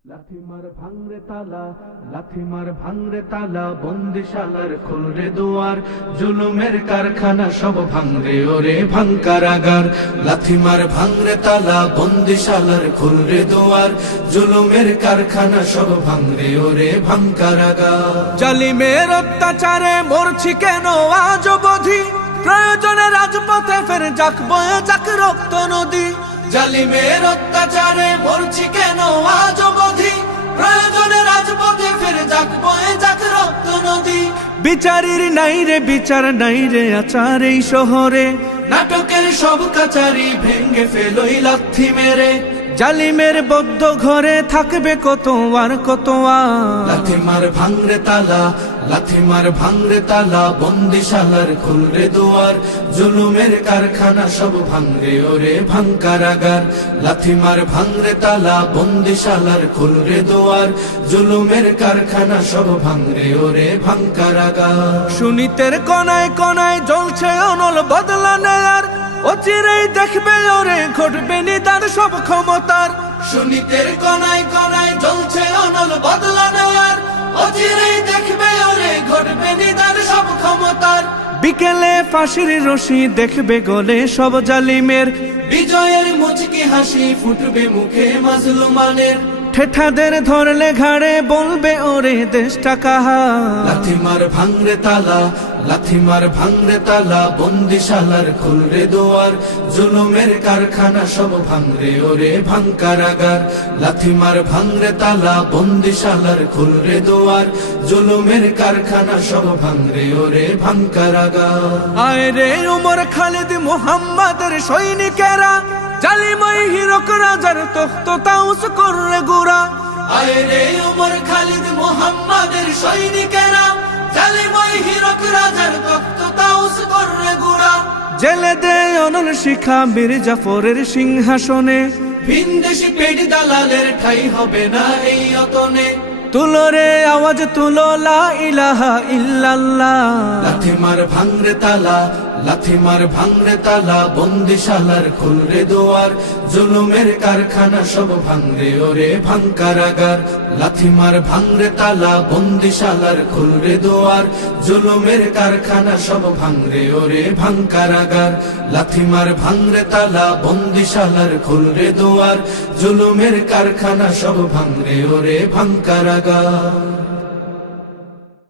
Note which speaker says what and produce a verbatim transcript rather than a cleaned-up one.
Speaker 1: লাথি মার ভাঙরে তালা, লাথি মার ভাঙরে তালা, বন্দিশালার খুলরে দুয়ার, জুলুমের কারখানা সব ভাঙরে ওরে ভাঙকারাগার। লাথি মার ভাঙরে তালা, বন্দিশালার খুলরে দুয়ার, জুলুমের কারখানা সব ভাঙরে ওরে ভাঙকারাগার।
Speaker 2: জালিমের অত্যাচারে মরছি কেন আজ অবধি, প্রয়োজনে রাজপথে ফের যাক বয়ে যাক রক্ত নদী।
Speaker 1: জালিমের অত্যাচারে মরছি কেন আজ অবধি, প্রয়োজনে রাজপথে ফের যাক বয়ে যাক রক্ত নদী।
Speaker 2: বিচারের নাই রে বিচার নাই রে আচার এই শহরে,
Speaker 1: নাটকের সব কাচারি ভেঙ্গে ফেলোই লাথি মেরে।
Speaker 2: জালিমের বদ্ধ ঘরে থাকবে কত আর কত আর।
Speaker 1: লাথি মার ভাঙরে তালা, লাথি মার ভাঙরে তালা, বন্দিশালার খুলরে দুয়ার, জুলুমের কারখানা সব ভাঙরে ওরে ভাঙকারাগার। লাথি মার ভাঙরে তালা, বন্দিশালার খুলরে দুয়ার, জুলুমের কারখানা সব ভাঙরে ওরে ভাঙকারাগার।
Speaker 2: সুনীতের কনায় কনায় জ্বলছে অনল বদলা নেয়ার, অচিরেই দেখবে ওরে ঘটবে নিদান সব ক্ষমতার।
Speaker 1: সুনীতের কনায় কনায় জ্বলছে অনল বদলা নেয়ার, অচিরেই দেখবে ওরে ঘটবে নিদান সব ক্ষমতার।
Speaker 2: বিকেলে ফাঁসির রশি দেখবে গলে সব জালিমের,
Speaker 1: বিজয়ের মুচকি হাসি ফুটবে মুখে মাজলুমানের।
Speaker 2: ঠেঠাদের ধরলে ঘাড়ে বলবে ওরে দেশটা কাহা।
Speaker 1: লাথি মার ভাঙরে তালা, লাথি মার ভাঙরে তালা, বন্দিশালার খুলরে দুয়ার, জুলুমের কারখানা সব ভাঙরে ওরে ভাঙকারাগার। লাথি মার ভাঙরে তালা, বন্দিশালার খুলরে দুয়ার, জুলুমের কারখানা সব ভাঙরে ওরে ভাঙকারাগার।
Speaker 2: আয় রে উমর খালিদ মুহাম্মাদের সৈনিকেরা, জালিমই হিরক রাজার তখ্ত তাউস কররে গুরা।
Speaker 1: আয় রে উমর খালিদ মুহাম্মাদের সৈনিকেরা, জালিমই হিরক রাজার তখ্ত তাউস কররে গুরা।
Speaker 2: জেলে দে অনল শিখা বীর জাফরের সিংহাসনে,
Speaker 1: ভিনদেশি পেট দালালের ঠাই হবে না এই অতনে।
Speaker 2: তুলো রে আওয়াজ তুলো লা ইলাহা ইল্লাল্লাহ।
Speaker 1: লাথি মার ভাঙরে তালা, লাথি মার ভাঙরে তালা, বন্দিশালার খুলরে দুয়ার, জুলুমের কারখানা সব ভাঙরে ওরে ভাঙকারাগার। লাথি মার ভাঙরে তালা, বন্দিশালার খুলরে দুয়ার, জুলুমের কারখানা সব ভাঙরে ওরে ভাঙকারাগার। লাথি মার ভাঙরে তালা, বন্দিশালার খুলরে দুয়ার, জুলুমের কারখানা সব ভাঙরে ওরে ভাঙকারাগার।